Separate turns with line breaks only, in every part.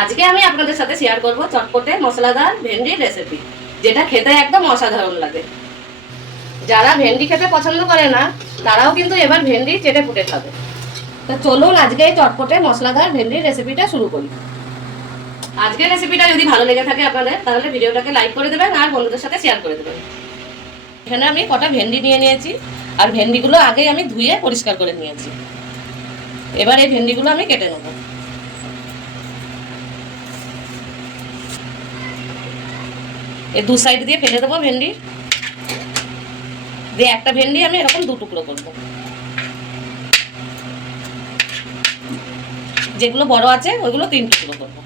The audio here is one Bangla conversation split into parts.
আজকে আমি আপনাদের সাথে শেয়ার করব চটপটে মশলাদার ভেন্ডির রেসিপি যেটা খেতে একদম অসাধারণ লাগে। যারা ভেন্ডি খেতে পছন্দ করে না, তারাও কিন্তু এবার ভেন্ডি চেটে ফুটে খাবে। তো চলুন আজকে এই চটপটে মশলাদার ভেন্ডির রেসিপিটা শুরু করি। আজকের রেসিপিটা যদি ভালো লেগে থাকে আপনাদের, তাহলে ভিডিওটাকে লাইক করে দেবেন আর বন্ধুদের সাথে শেয়ার করে দেবেন। এখানে আমি কটা ভেন্ডি নিয়ে নিয়েছি, আর ভেন্ডিগুলো আগে আমি ধুয়ে পরিষ্কার করে নিয়েছি। এবার এই ভেন্ডিগুলো আমি কেটে নেব। এই দু সাইড দিয়ে ফেলে দেবো ভেন্ডি। দিয়ে একটা ভেন্ডি আমি এরকম দু টুকরো করব। যেগুলো বড় আছে, ওইগুলো তিন টুকরো করব।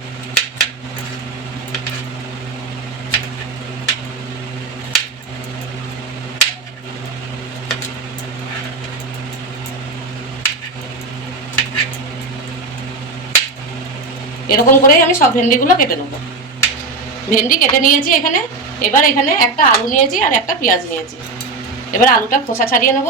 এরকম করেই আমি সব ভেন্ডিগুলো কেটে নেব। ভেন্ডি কেটে নিয়েছি এখানে। এবার এখানে একটা আলু নিয়েছি আর একটা পেঁয়াজ নিয়েছি। এবার আলুটা খোসা ছাড়িয়ে নেব।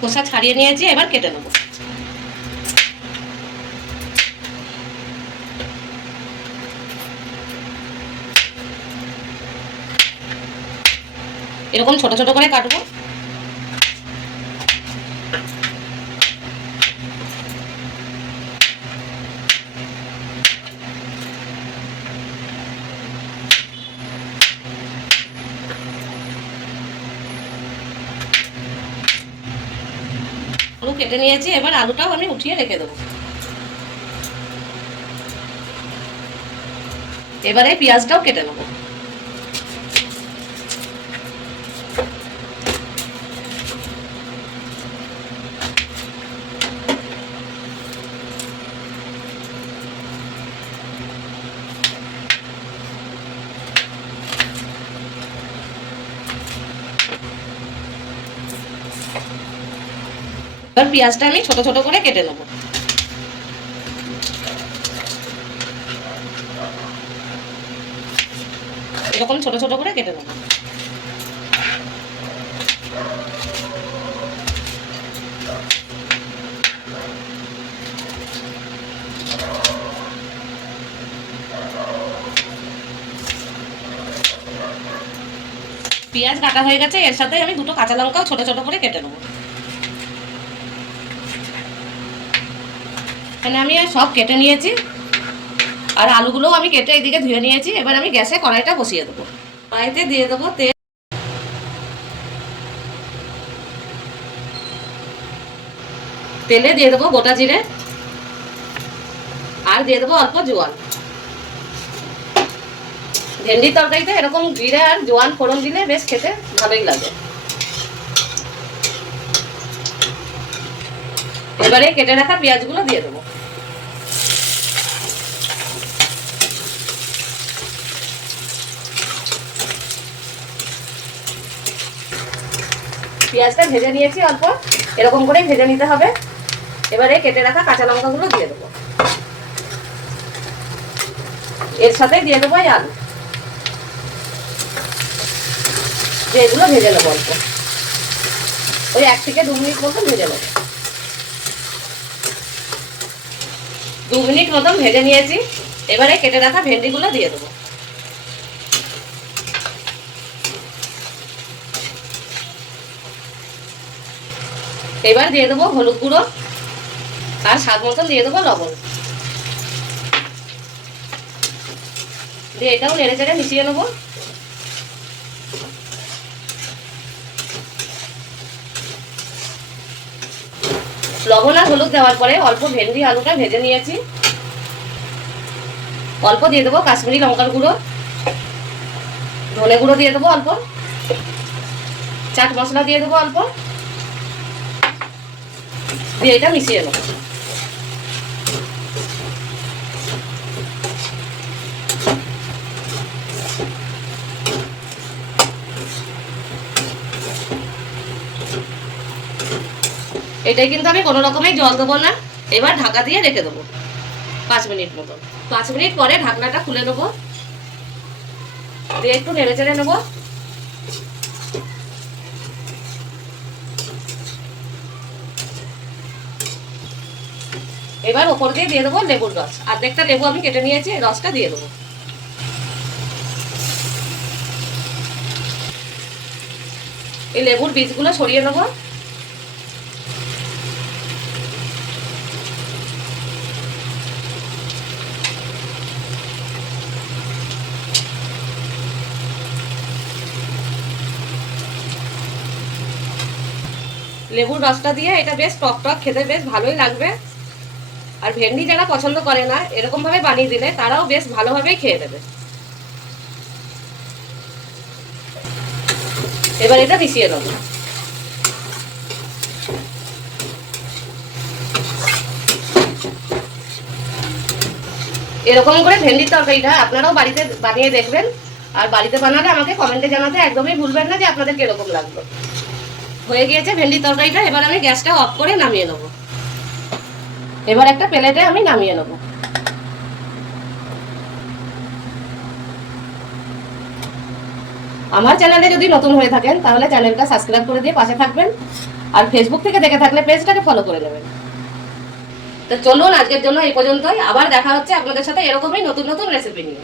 খোসা ছাড়িয়ে নিয়েছি, এবার কেটে নেব। এরকম ছোট ছোট করে কাটবো। আলু কেটে নিয়েছি, এবার আলুটাও আমি উঠিয়ে রেখে দেবো। এবারে পেঁয়াজটাও কেটে নেব। এবার পেঁয়াজটা আমি ছোট ছোট করে কেটে নেব। এরকম ছোট ছোট করে কেটে নেব। পেঁয়াজ কাটা হয়ে গেছে, এর সাথে আমি দুটো কাঁচা লঙ্কাও ছোট ছোট করে কেটে নেব। এখানে আমি সব কেটে নিয়েছি। আর আলুগুলোও আমি কেটে এদিকে ধুয়ে নিয়েছি। এবার আমি গ্যাসে কড়াইটা বসিয়ে দেবো। কড়াইতে দিয়ে দেবো তেল। তেলে দিয়ে দেবো গোটা জিরে। আর দিয়ে দেবো অল্প জোয়ান। ভেন্ডির তরকারিতে এরকম জিরে আর জোয়ান ফোড়ন দিলে বেশ খেতে ভালোই লাগে। এবারে কেটে রাখা পেঁয়াজগুলো দিয়ে দেবো। পেঁয়াজটা ভেজে নিয়েছি অল্প। এরকম করে ভেজে নিতে হবে। এবারে কেটে রাখা কাঁচা লঙ্কাগুলো দিয়ে দেবো। এর সাথে দিয়ে দেবো এই আলু। যে এগুলো ভেজে নেব অল্প। ওই এক থেকে দু মিনিট মতো ভেজে নেব। দু মিনিট মতন ভেজে নিয়েছি। এবারে কেটে রাখা ভেন্ডিগুলো দিয়ে দেবো। এবার দিয়ে দেবো হলুদ গুঁড়ো আর স্বাদ মতন দিয়ে দেবো লবণ। দিয়ে এটাও নেড়ে চেড়ে মিশিয়ে নেব। লবণ আর হলুদ দেওয়ার পরে অল্প ভেন্ডি আলুটা ভেজে নিয়েছি। অল্প দিয়ে দেবো কাশ্মীরি লঙ্কার গুঁড়ো। ধনে গুঁড়ো দিয়ে দেবো অল্প। চাট মশলা দিয়ে দেবো অল্প। দিয়ে এটা মিশিয়ে নেব এটাই কিন্তু আমি কোনো রকমের জল দেবো না। এবার ঢাকা দিয়ে রেখে দেবো। পাঁচ মিনিট মতো। পাঁচ মিনিট পরে ঢাকনাটা খুলে দেবো দিয়ে একটু নেড়ে চেড়ে নেব। এবার ওপর দিয়ে দিয়ে দেবো লেবুর রস। অর্ধেকটা লেবু আমি কেটে নিয়েছি রসটা দিয়ে দেবো। এই লেবুর বীজগুলো সরিয়ে নেব। লেবুর রসটা দিয়ে এটা বেশ টক টক খেতে বেশ ভালোই লাগবে। আর ভেন্ডি যারা পছন্দ করে না, এরকম ভাবে বানিয়ে দিলে তারাও বেশ ভালোভাবেই খেয়ে দেবে এবার এটা মিশিয়ে দেবো এরকম করে ভেন্ডির তরকারিটা আপনারাও বাড়িতে বানিয়ে দেখবেন। আর বাড়িতে বানালে আমাকে কমেন্টে জানাতে একদমই ভুলবেন না যে আপনাদের কীরকম লাগল। হয়ে গিয়েছে ভেন্ডির তরকারিটা, এবার আমি গ্যাসটা অফ করে নামিয়ে নেব। এবার একটা প্লেটে আমি নামিয়ে নেব। আমার চ্যানেলে যদি নতুন হয়ে থাকেন, তাহলে চ্যানেলটা সাবস্ক্রাইব করে দিয়ে পাশে থাকবেন আর ফেসবুক থেকে দেখে থাকলে পেজটাকে ফলো করে নেবেন। তো চলুন, আজকের জন্য এই পর্যন্তই। আবার দেখা হচ্ছে আপনাদের সাথে এরকমই নতুন নতুন রেসিপি নিয়ে।